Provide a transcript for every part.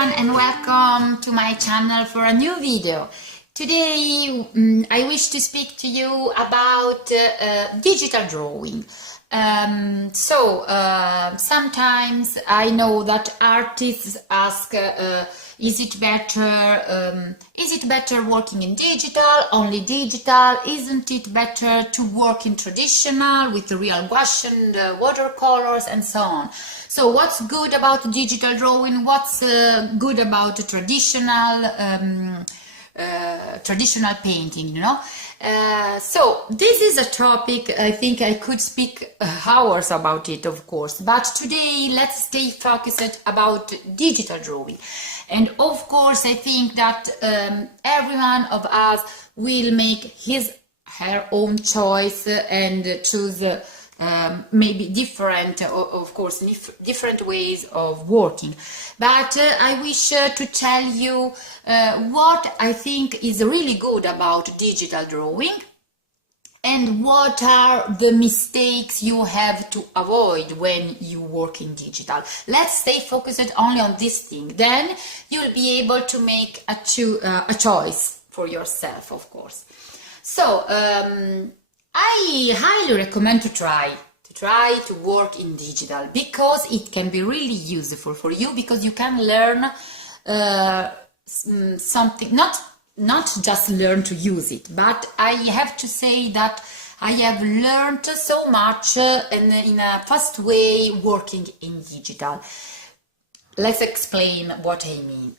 everyone and welcome to my channel for a new video. Today I wish to speak to you about digital drawing. Sometimes I know that artists ask, is it better working in digital, only digital? Isn't it better to work in traditional with the real gouache and watercolors and so on? So what's good about digital drawing? What's good about traditional painting, you know? So this is a topic, I think I could speak hours about it, of course, but today let's stay focused about digital drawing. And of course I think that every one of us will make her own choice and choose maybe different, of course, different ways of working. But I wish to tell you what I think is really good about digital drawing and what are the mistakes you have to avoid when you work in digital. Let's stay focused only on this thing. Then you'll be able to make a choice for yourself, of course. So, I highly recommend to try to work in digital because it can be really useful for you, because you can learn something, not just learn to use it, but I have to say that I have learned so much in a fast way working in digital. Let's explain what I mean.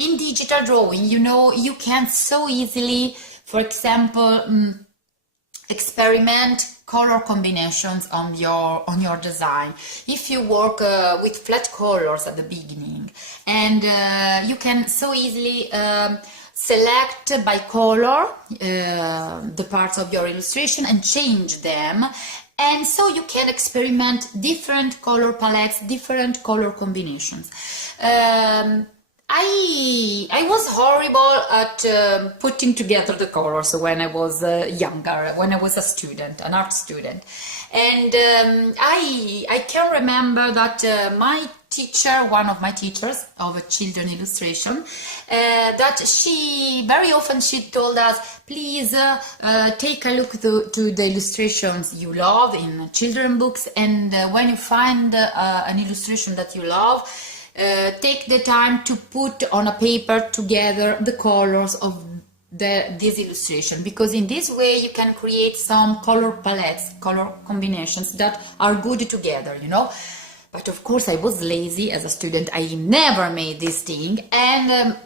In digital drawing, you know, you can so easily, for example, experiment color combinations on your design. If you work with flat colors at the beginning, and you can so easily select by color the parts of your illustration and change them, and so you can experiment different color palettes, different color combinations. I was horrible at putting together the colors when I was younger, when I was a student, an art student. And I can remember that my teacher, one of my teachers of children illustration, that very often she told us, please take a look to the illustrations you love in children books, and when you find an illustration that you love, take the time to put on a paper together the colors of this illustration, because in this way you can create some color palettes, color combinations that are good together, you know. But of course I was lazy as a student, I never made this thing, and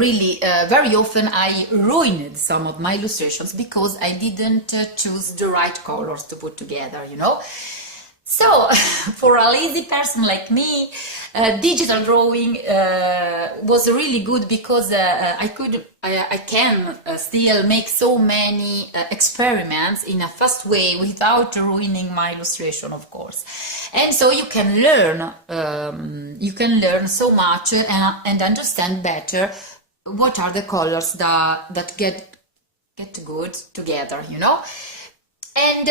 really very often I ruined some of my illustrations because I didn't choose the right colors to put together, you know. So, for a lazy person like me, digital drawing was really good because I can still make so many experiments in a fast way without ruining my illustration, of course. And so you can learn so much and understand better what are the colors that get good together, you know. And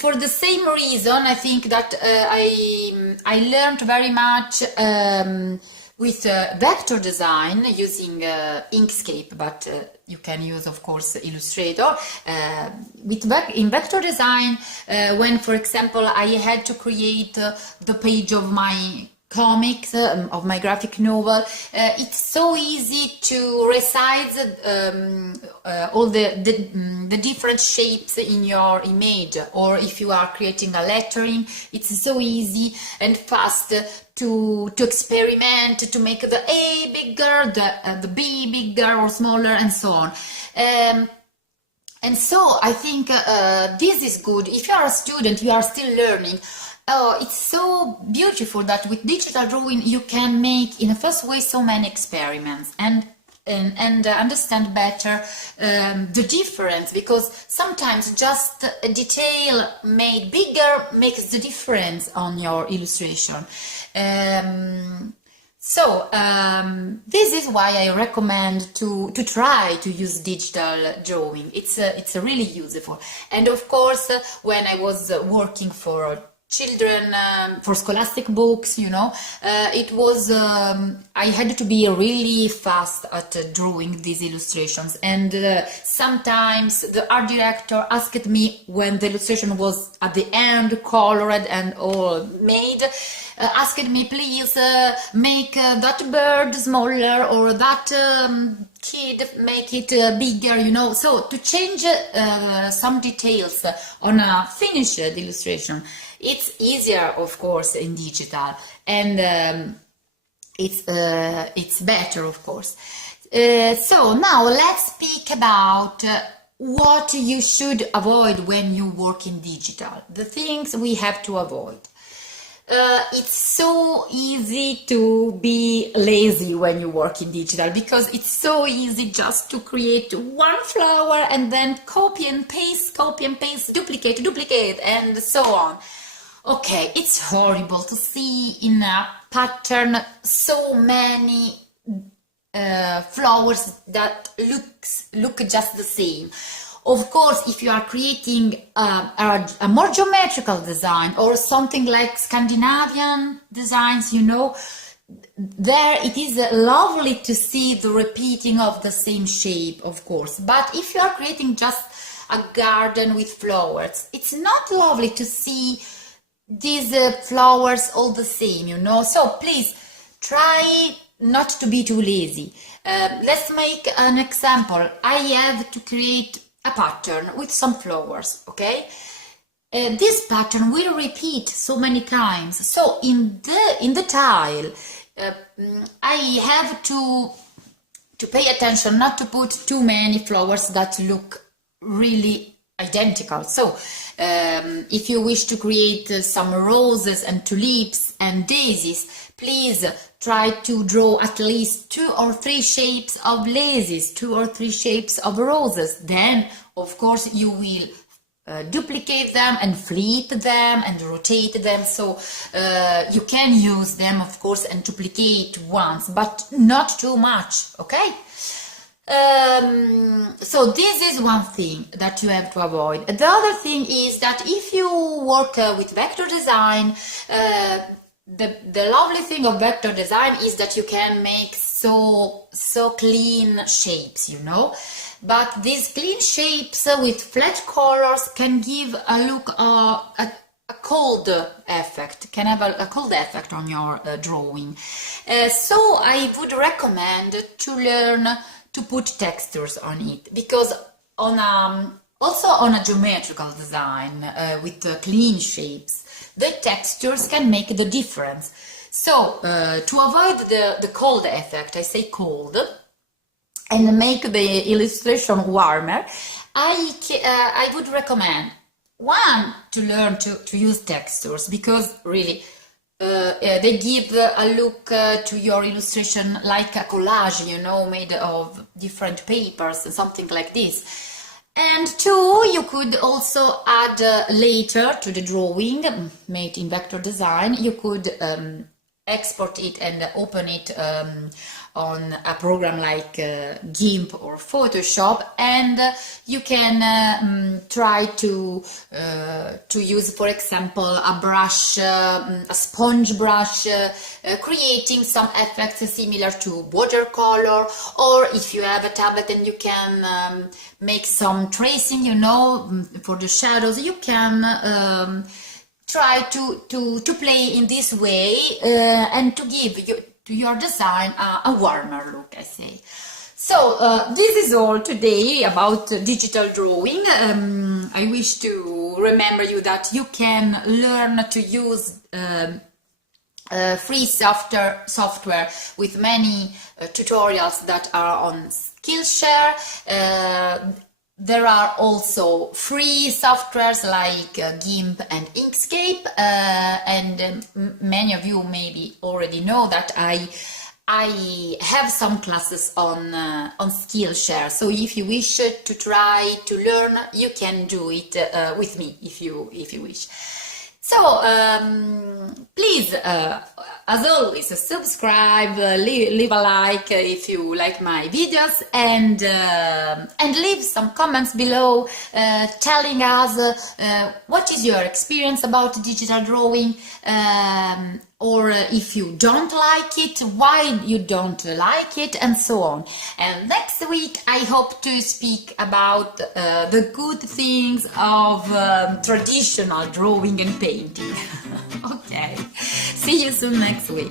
for the same reason, I think that I learned very much with vector design using Inkscape, but you can use, of course, Illustrator. In vector design, when, for example, I had to create the page of my comics, of my graphic novel, it's so easy to resize all the different shapes in your image, or if you are creating a lettering, it's so easy and fast to experiment, to make the A bigger, the B bigger or smaller, and so on. And so I think this is good. If you are a student, you are still learning. Oh, it's so beautiful that with digital drawing you can make in a first way so many experiments and understand better the difference, because sometimes just a detail made bigger makes the difference on your illustration. This is why I recommend to try to use digital drawing. It's really useful. And of course, when I was working for children, for scholastic books, you know. It was, I had to be really fast at drawing these illustrations, and sometimes the art director asked me, when the illustration was at the end, colored and all made, asked me, please make that bird smaller, or that kid make it bigger, you know. So to change some details on a finished illustration, it's easier, of course, in digital, and it's better, of course. So now let's speak about what you should avoid when you work in digital, the things we have to avoid. It's so easy to be lazy when you work in digital, because it's so easy just to create one flower and then copy and paste, duplicate, and so on. Okay, it's horrible to see in a pattern so many flowers that look just the same. Of course, if you are creating a more geometrical design, or something like Scandinavian designs, you know, there it is lovely to see the repeating of the same shape, of course. But if you are creating just a garden with flowers, it's not lovely to see these flowers all the same, you know. So please try not to be too lazy. Let's make an example. I have to create a pattern with some flowers, okay? This pattern will repeat so many times. So in the tile, I have to pay attention not to put too many flowers that look really identical. So if you wish to create some roses and tulips and daisies, please try to draw at least 2 or 3 shapes of daisies, 2 or 3 shapes of roses. Then, of course, you will duplicate them and flip them and rotate them, so you can use them, of course, and duplicate once, but not too much, okay? So this is one thing that you have to avoid. The other thing is that if you work with vector design, the lovely thing of vector design is that you can make so clean shapes, you know. But these clean shapes with flat colors can give a look, a cold effect, can have a cold effect on your drawing. So I would recommend to learn to put textures on it, because also on a geometrical design with clean shapes, the textures can make the difference. So to avoid the cold effect, I say cold, and make the illustration warmer, I would recommend, one, to learn to use textures, because really they give a look to your illustration like a collage, you know, made of different papers, something like this. And 2, you could also add later to the drawing made in vector design. You could export it and open it on a program like Gimp or Photoshop, and you can try to use, for example, a brush, a sponge brush, creating some effects similar to watercolor. Or if you have a tablet and you can make some tracing, you know, for the shadows, you can try to play in this way and to give your design a warmer look, I say. So this is all today about digital drawing. I wish to remember you that you can learn to use free software with many tutorials that are on Skillshare. There are also free softwares like Gimp and Inkscape, and many of you maybe already know that I have some classes on Skillshare. So if you wish to try to learn, you can do it with me if you wish. So please as always, subscribe, leave a like if you like my videos, and leave some comments below telling us what is your experience about digital drawing, or if you don't like it, why you don't like it, and so on. And next week I hope to speak about the good things of traditional drawing and painting. Okay, see you soon next week.